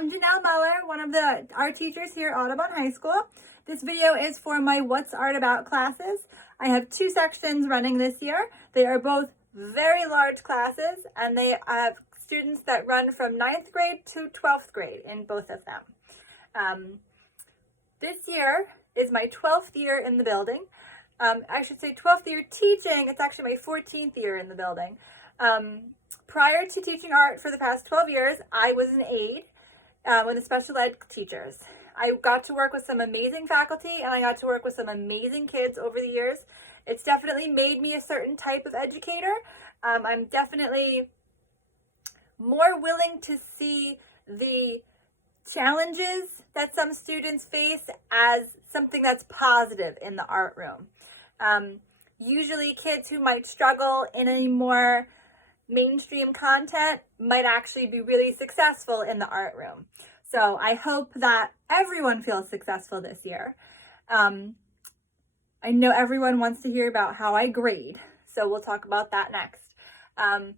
I'm Janelle Muller, one of the art teachers here at Audubon High School. This video is for my What's Art About classes. I have two sections running this year. They are both very large classes, and they have students that run from 9th grade to 12th grade in both of them. This year is my 12th year in the building. I should say 12th year teaching. It's actually my 14th year in the building. Prior to teaching art for the past 12 years, I was an aide with the special ed teachers. I got to work with some amazing faculty, and I got to work with some amazing kids over the years. It's definitely made me a certain type of educator. I'm definitely more willing to see the challenges that some students face as something that's positive in the art room. Usually kids who might struggle in a more mainstream content might actually be really successful in the art room. So I hope that everyone feels successful this year. I know everyone wants to hear about how I grade, so we'll talk about that next. 30%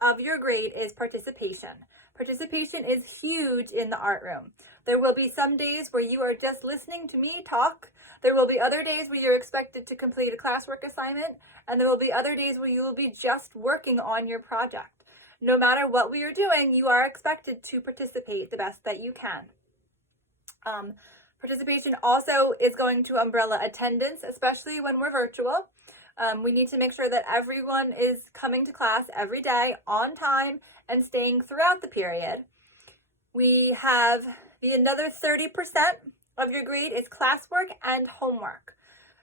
of your grade is participation. Participation is huge in the art room. There will be some days where you are just listening to me talk. There will be other days where you're expected to complete a classwork assignment, and there will be other days where you will be just working on your project. No matter what we are doing, you are expected to participate the best that you can. Participation also is going to umbrella attendance, especially when we're virtual. We need to make sure that everyone is coming to class every day on time and staying throughout the period. We have another 30% of your grade is classwork and homework.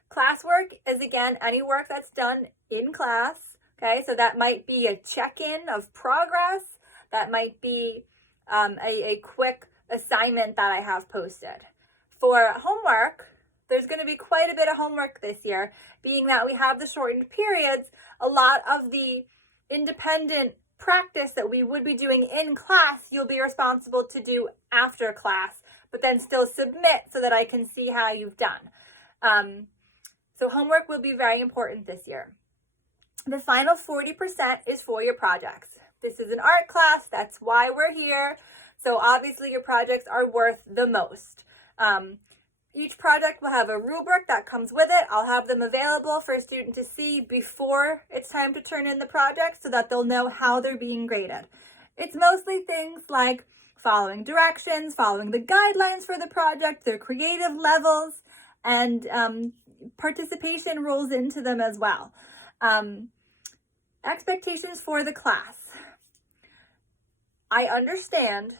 Classwork is, again, any work that's done in class. Okay, so that might be a check-in of progress. That might be a quick assignment that I have posted. For homework, there's going to be quite a bit of homework this year, being that we have the shortened periods. A lot of the independent practice that we would be doing in class, you'll be responsible to do after class, but then still submit so that I can see how you've done. So homework will be very important this year. The final 40% is for your projects. This is an art class, that's why we're here. So obviously your projects are worth the most. Each project will have a rubric that comes with it. I'll have them available for a student to see before it's time to turn in the project so that they'll know how they're being graded. It's mostly things like following directions, following the guidelines for the project, their creative levels, and participation rolls into them as well. Expectations for the class. I understand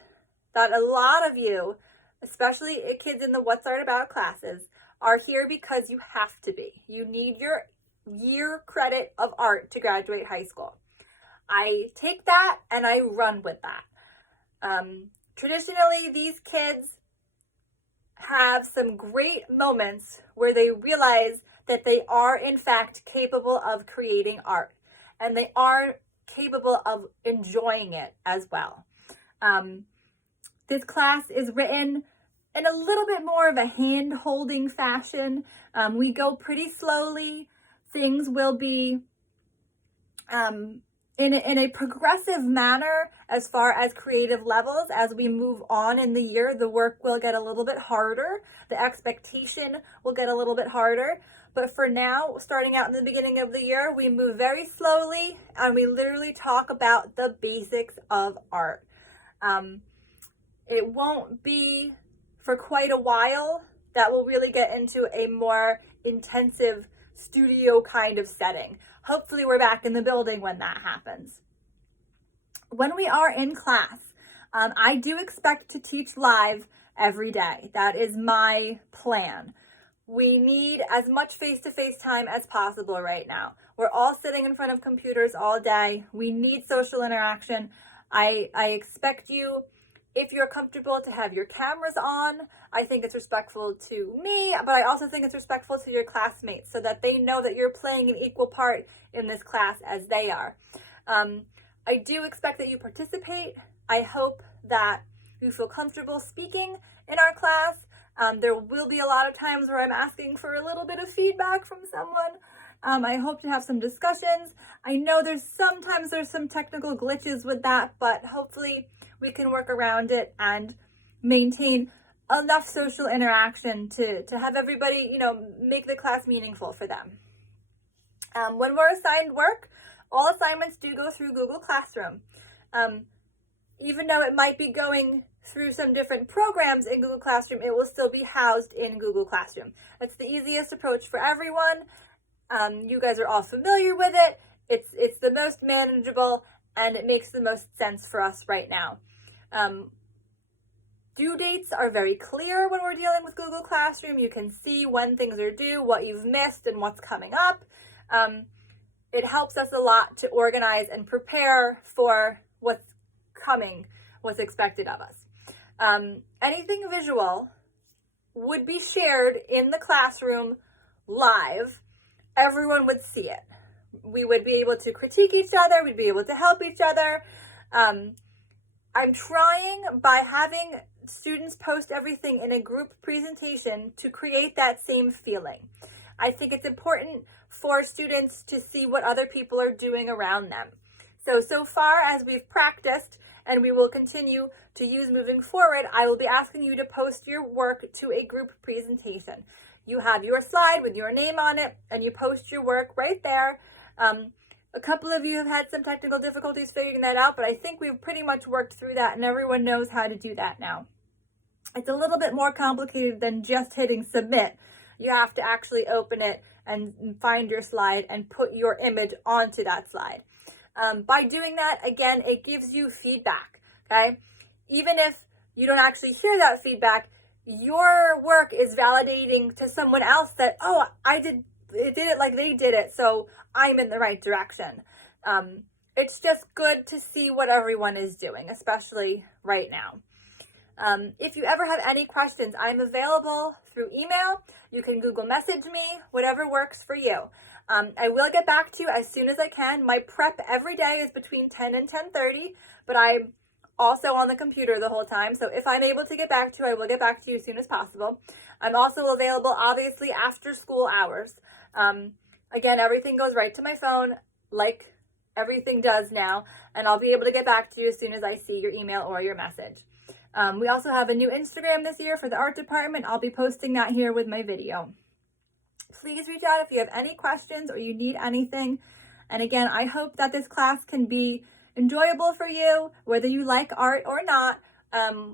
that a lot of you, especially kids in the What's Art About classes, are here because you have to be. You need your year credit of art to graduate high school. I take that and I run with that. Traditionally, these kids have some great moments where they realize that they are in fact capable of creating art, and they are capable of enjoying it as well. This class is written in a little bit more of a hand-holding fashion. We go pretty slowly. Things will be in a progressive manner as far as creative levels. As we move on in the year, the work will get a little bit harder. The expectation will get a little bit harder. But for now, starting out in the beginning of the year, we move very slowly and we literally talk about the basics of art. It won't be for quite a while that we'll really get into a more intensive studio kind of setting. Hopefully we're back in the building when that happens. When we are in class, I do expect to teach live every day. That is my plan. We need as much face-to-face time as possible right now. We're all sitting in front of computers all day. We need social interaction. I expect you, if you're comfortable, to have your cameras on. I think it's respectful to me, but I also think it's respectful to your classmates so that they know that you're playing an equal part in this class as they are. I do expect that you participate. I hope that you feel comfortable speaking in our class. There will be a lot of times where I'm asking for a little bit of feedback from someone. I hope to have some discussions. I know sometimes there's some technical glitches with that, but hopefully we can work around it and maintain enough social interaction to have everybody, make the class meaningful for them. When we're assigned work, all assignments do go through Google Classroom. Even though it might be going through some different programs in Google Classroom, it will still be housed in Google Classroom. That's the easiest approach for everyone. You guys are all familiar with it. It's the most manageable, and it makes the most sense for us right now. Due dates are very clear when we're dealing with Google Classroom. You can see when things are due, what you've missed, and what's coming up. It helps us a lot to organize and prepare for what's coming, what's expected of us. Anything visual would be shared in the classroom live. Everyone would see it. We would be able to critique each other. We'd be able to help each other. I'm trying, by having students post everything in a group presentation, to create that same feeling. I think it's important for students to see what other people are doing around them. So far as we've practiced, and we will continue to use moving forward, I will be asking you to post your work to a group presentation. You have your slide with your name on it, and you post your work right there. A couple of you have had some technical difficulties figuring that out, but I think we've pretty much worked through that, and everyone knows how to do that now. It's a little bit more complicated than just hitting submit. You have to actually open it and find your slide and put your image onto that slide. By doing that, again, it gives you feedback, okay? Even if you don't actually hear that feedback, your work is validating to someone else that, oh, I did it like they did it, so I'm in the right direction. It's just good to see what everyone is doing, especially right now. If you ever have any questions, I'm available through email. You can Google message me, whatever works for you. I will get back to you as soon as I can. My prep every day is between 10 and 10:30, but I'm also on the computer the whole time. So if I'm able to get back to you, I will get back to you as soon as possible. I'm also available, obviously, after school hours. Again, everything goes right to my phone, like everything does now, and I'll be able to get back to you as soon as I see your email or your message. We also have a new Instagram this year for the art department. I'll be posting that here with my video. Please reach out if you have any questions or you need anything. And again, I hope that this class can be enjoyable for you, whether you like art or not.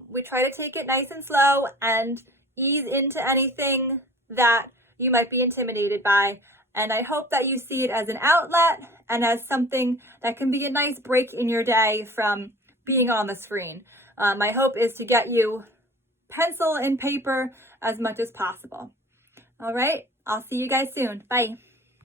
We try to take it nice and slow and ease into anything that you might be intimidated by. And I hope that you see it as an outlet and as something that can be a nice break in your day from being on the screen. My hope is to get you pencil and paper as much as possible. All right, I'll see you guys soon. Bye.